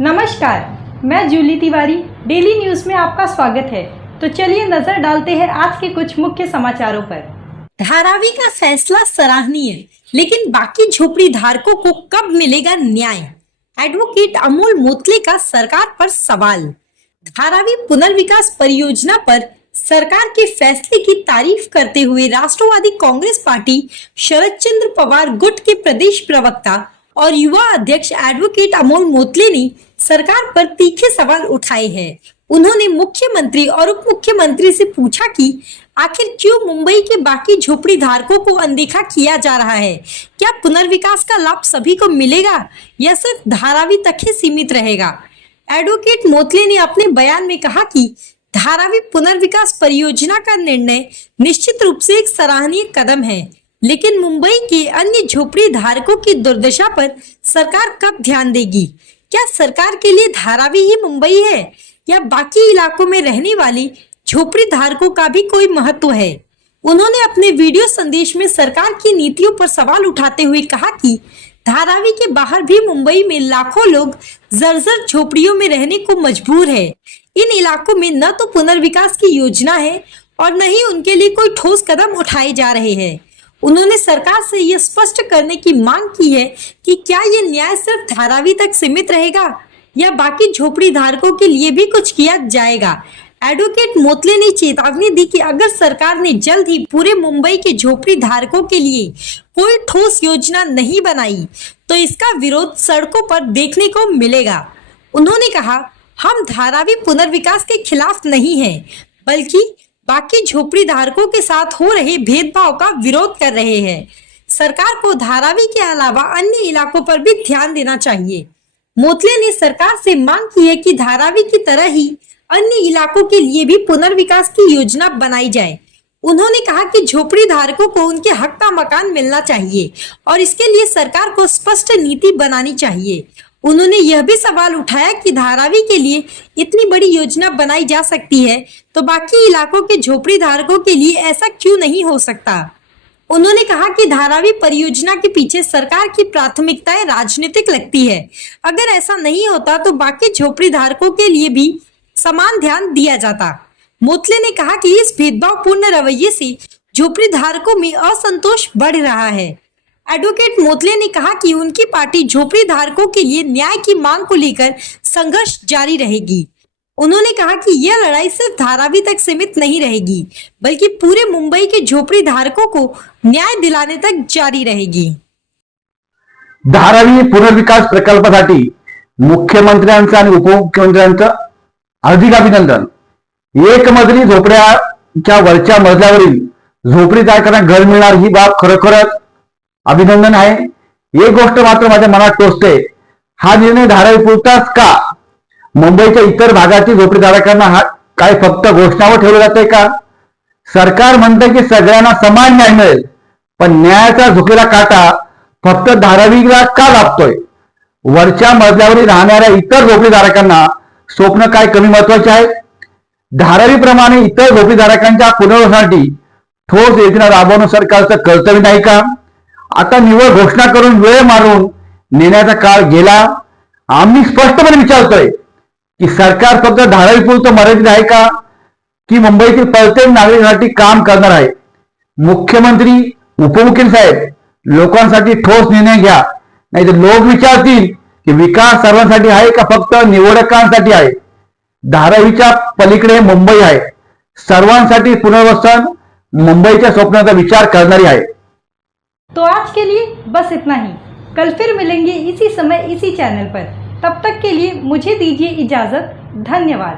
नमस्कार, मैं Jully Tiwari. Daily news में आपका स्वागत है। तो चलिए नजर डालते हैं आज के कुछ मुख्य समाचारों पर। धारावी का फैसला सराहनीय, लेकिन बाकी झोपड़ी धारकों को कब मिलेगा न्याय? एडवोकेट अमोल मोतले का सरकार पर सवाल। धारावी पुनर्विकास परियोजना पर सरकार के फैसले की तारीफ करते हुए राष्ट्रवादी कांग्रेस पार्टी शरद चंद्र पवार गुट के प्रदेश प्रवक्ता और युवा अध्यक्ष एडवोकेट अमोल मोतले ने सरकार पर तीखे सवाल उठाए हैं। उन्होंने मुख्यमंत्री और उप मुख्यमंत्री से पूछा कि आखिर क्यों मुंबई के बाकी झोपड़ी धारकों को अनदेखा किया जा रहा है? क्या पुनर्विकास का लाभ सभी को मिलेगा या सिर्फ धारावी तक ही सीमित रहेगा? एडवोकेट मोतले ने अपने बयान में कहा कि धारावी पुनर्विकास परियोजना का निर्णय निश्चित रूप से एक सराहनीय कदम है, लेकिन मुंबई के अन्य झोपड़ी धारकों की दुर्दशा पर सरकार कब ध्यान देगी? क्या सरकार के लिए धारावी ही मुंबई है या बाकी इलाकों में रहने वाली झोपड़ी धारकों का भी कोई महत्व है? उन्होंने अपने वीडियो संदेश में सरकार की नीतियों पर सवाल उठाते हुए कहा कि धारावी के बाहर भी मुंबई में लाखों लोग जर्जर झोपड़ियों में रहने को मजबूर है। इन इलाकों में न तो पुनर्विकास की योजना है और न ही उनके लिए कोई ठोस कदम उठाए जा रहे हैं। उन्होंने सरकार से यह स्पष्ट करने की मांग की है कि क्या ये न्याय सिर्फ धारावी तक सीमित रहेगा या बाकी झोपड़ी धारकों के लिए भी कुछ किया जाएगा। एडवोकेट मोतले ने चेतावनी दी कि अगर सरकार ने जल्द ही पूरे मुंबई के झोपड़ी धारकों के लिए कोई ठोस योजना नहीं बनाई तो इसका विरोध सड़कों पर देखने को मिलेगा। उन्होंने कहा, हम धारावी पुनर्विकास के खिलाफ नहीं हैं, बल्कि बाकी झोपड़ी धारकों के साथ हो रहे भेदभाव का विरोध कर रहे हैं। सरकार को धारावी के अलावा अन्य इलाकों पर भी ध्यान देना चाहिए। मोतले ने सरकार से मांग की है कि धारावी की तरह ही अन्य इलाकों के लिए भी पुनर्विकास की योजना बनाई जाए। उन्होंने कहा कि झोपड़ी धारकों को उनके हक का मकान मिलना चाहिए और इसके लिए सरकार को स्पष्ट नीति बनानी चाहिए। उन्होंने यह भी सवाल उठाया कि धारावी के लिए इतनी बड़ी योजना बनाई जा सकती है तो बाकी इलाकों के झोपड़ी धारकों के लिए ऐसा क्यों नहीं हो सकता। उन्होंने कहा कि धारावी परियोजना के पीछे सरकार की प्राथमिकताएं राजनीतिक लगती है। अगर ऐसा नहीं होता तो बाकी झोपड़ी धारकों के लिए भी समान ध्यान दिया जाता। मोतले ने कहा कि इस भेदभावपूर्ण रवैये से झोपड़ी धारकों में असंतोष बढ़ रहा है। एडवोकेट मोतले ने कहा कि उनकी पार्टी झोपड़ी धारकों के लिए न्याय की मांग को लेकर संघर्ष जारी रहेगी। उन्होंने कहा कि यह लड़ाई सिर्फ धारावी तक सीमित नहीं रहेगी, बल्कि पूरे मुंबई के झोपड़ी धारकों को न्याय दिलाने तक जारी रहेगी। धारावी पुनर्विकास प्रकल्पासाठी मुख्यमंत्र्यांचं आणि उपमुख्यमंत्र्यांचं हार्दिक अभिनंदन। एक मजली झोपड्याच्या वरच्या मजल्यावरील झोपडी धारकांना घर मिळणार ही बाब खरोखरच अभिनंदन आहे। एक गोष्ट मात्र माझ्या मनात टोचते, हा निर्णय धारावी पुरताच का? मुंबईच्या इतर भागातील झोपडीधारकांना हा काय फक्त घोषणावर ठेवलं जातंय का? सरकार म्हणते की सगळ्यांना समान न्याय मिळेल, पण न्यायाचा झुकलेला काटा फक्त धारावीला का लागतोय? वरच्या मजल्यावरील राहणाऱ्या इतर झोपडीधारकांना स्वप्न काय कमी महत्वाचे आहे? धारावीप्रमाणे इतर झोपडीधारकांच्या पुनर्वसनासाठी ठोस योजना राबवणं सरकारचं कर्तव्य नाही का? आता निव्वळ घोषणा करून वेळ मारून नेण्याचा काळ गेला। आम्ही स्पष्टपणे विचारतोय की सरकार फक्त धारावीपुरतं मर्यादित आहे का, की मुंबईतील प्रत्येक नागरिकांसाठी काम करणार आहे? मुख्यमंत्री उपमुख्यमंत्री साहेब, लोकांसाठी ठोस निर्णय घ्या, नाही तर लोक विचारतील की विकास सर्वांसाठी आहे का फक्त निवडकांसाठी आहे? धारावीच्या पलीकडे मुंबई आहे, सर्वांसाठी पुनर्वसन मुंबईच्या स्वप्नाचा विचार करणारी आहे। तो आज के लिए बस इतना ही। कल फिर मिलेंगे इसी समय इसी चैनल पर। तब तक के लिए मुझे दीजिए इजाजत। धन्यवाद।